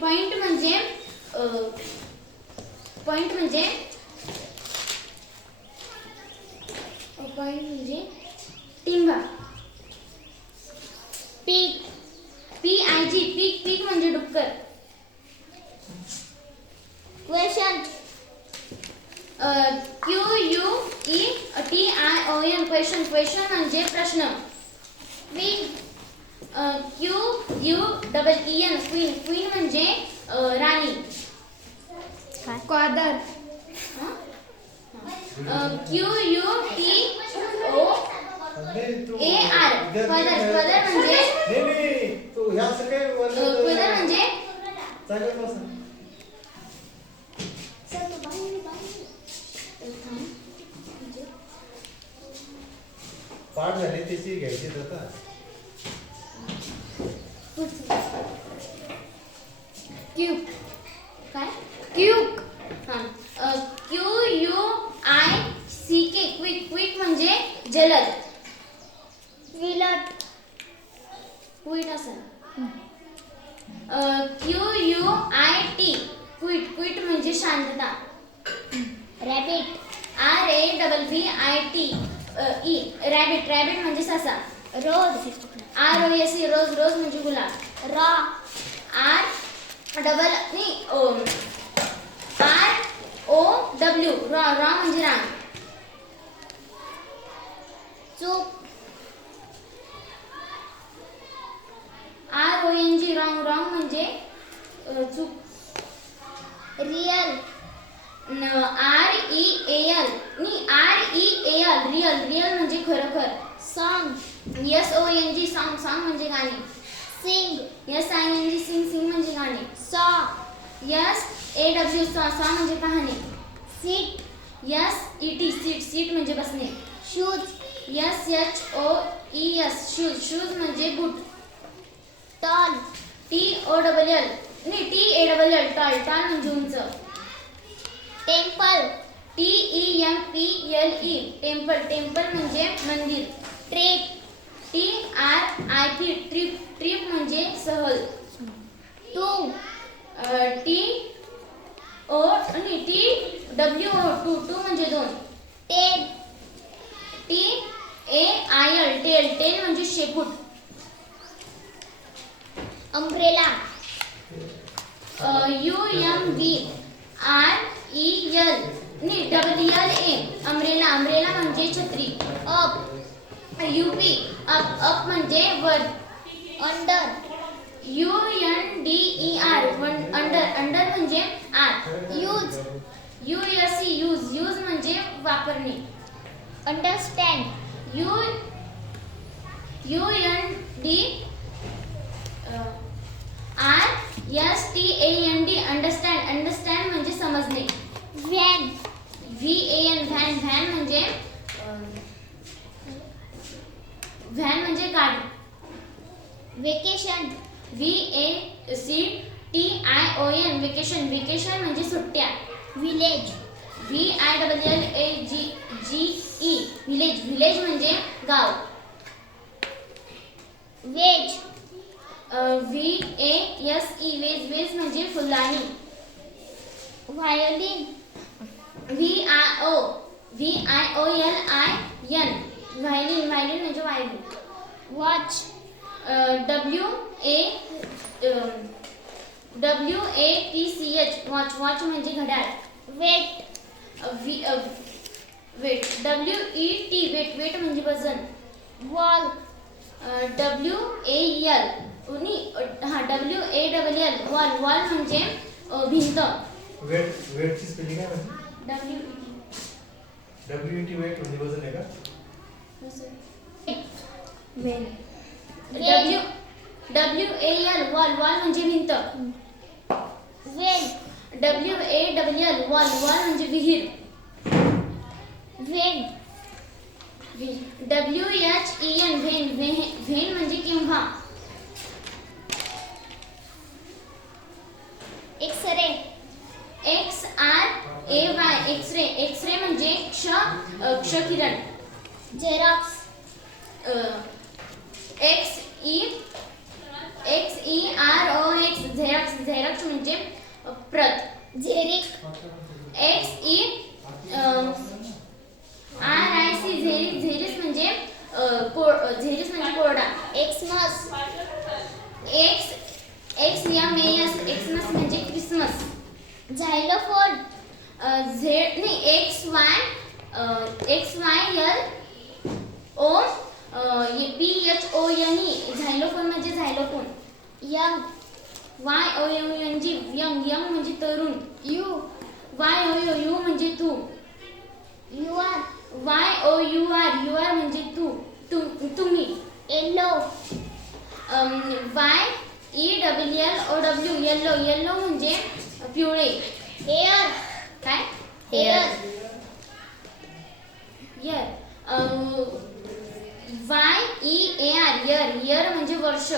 Point म्हणजे टिंबा. पीक पीक म्हणजे डुक्कर. क्वेश्चन QUETION क्वेश्चन म्हणजे प्रश्न. क्वीन QUEEN क्वीन म्हणजे राणी. क्वादर QUTOAR क्वादर म्हणजे पाठ झाले त्याची घ्यायची आता. क्यूब काय क्यूब. QUICK क्विक म्हणजे जलद. विलट क्विट असं. QUIT क्विट म्हणजे शांतता. रॅबिट RABBIT रॅबिट म्हणजे ससा. रोज ROSE रोज म्हणजे गुलाब. रॉ ROW रॉ म्हणजे रान. चूक RONG रॉंग म्हणजे चूक. रियल REAL रियल म्हणजे खरोखर. सॉन्ग SONG सॉन्ग म्हणजे गाणे. सिंग SING म्हणजे गाणे. सॉ SAW सॉ म्हणजे कहाणी. सीट SET म्हणजे बसणे. शूज SHOES शूज म्हणजे बूट. टॉल TALL टॉल म्हणजे उंच. टेम्पल टेम्पल म्हणजे मंदिर. ट्रिप ट्रिप म्हणजे सहल. टू TWO म्हणजे दोन. टेप टेल म्हणजे शेपूट. अम्ब्रेला UMBRELLA अम्ब्रेला म्हणजे छत्री. अप UP अप म्हणजे वर. अंडर UNDER अंडर म्हणजे आत. यूज USE यूज म्हणजे वापरणे. अंडरस्टँड UNDRSTAND अंडरस्टँड म्हणजे समजणे. व्हॅन व्हॅन म्हणजे गाडी. वेकेशन VACTION वेकेशन म्हणजे सुट्ट्या. विलेज VILLAGE विलेज म्हणजे गाव. वेज VASE वेज म्हणजे फुलदाणी. व्हायोलिन VIOLIN व्हायोलिन म्हणजे व्हायोलिन. वॉच WATCH वॉच म्हणजे घड्याळ. वेट वेट वेट म्हणजे वजन. वॉल WALL वॉल म्हणजे भिंत. वेटची स्पेलिंग काय म्हणजे? WET वेट म्हणजे वजन आहे का? WAL वॉल म्हणजे भिंत. वेल WALL वॉल म्हणजे विहीर. वेन WHEN व्हेन म्हणजे केव्हा. एक्सरे XRAY एक्सरे म्हणजे क्षकिरण. Xerox XEROX xerox Christmas. Xmas म्हणजे क्रिसमस. झायलोफोन. झेड नाही X Y L O PHONE xylophone म्हणजे झायलोफोन. यंग. YOUNG यंग म्हणजे तरुण. यू. YOU म्हणजे तू. युआर. YOUR म्हणजे तुम्ही. येलो. YELLOW येलो म्हणजे पिवळे. हेअर. काय हेअर. YEAR. YEAR इयर म्हणजे वर्ष.